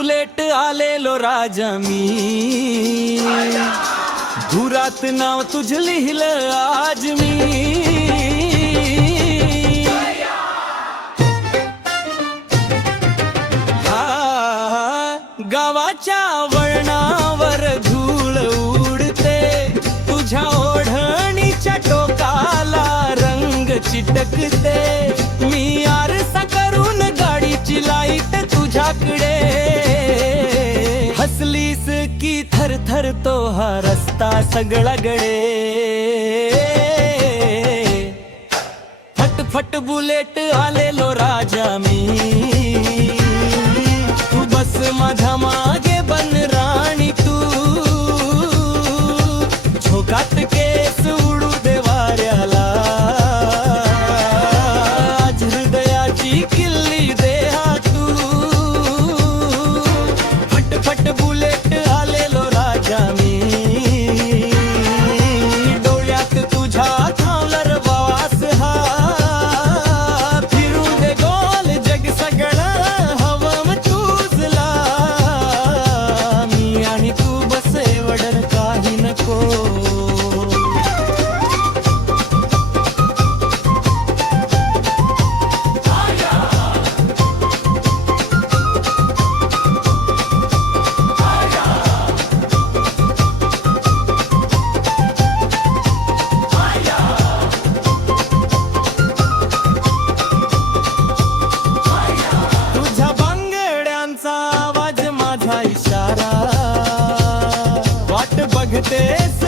Bullet आलेलो राजा मी, धुरात नाव तुझ लिहिलं आज मी. गावाच्या वळणावर धूळ उडते, तुझ्या ओढणीच्या टोकाला रंग चिटकते. मी आरसा करून गाडीची लाईट तुझ्याकडे, हसलीस की थर थर तो हा रस्ता सगळा गळे. फटफट बुलेट आलेलो राजा मी, तू बस माझ्या मागे बन राणी तू. झोकात केस उडू दे वाऱ्याला, आज हृदयाची किल्ली दे हा तू. फटफट बुलेट आलेलो राजा मी, डोळ्यात तुझ्या थांबला रे वास हा. फिरू दे गोल जग सगळं हवं तुझला, मी आणि तू बस एवढं काही नको. तुझ्या बांगड्यांचा आवाज माझा इशारा, वाट बघतेस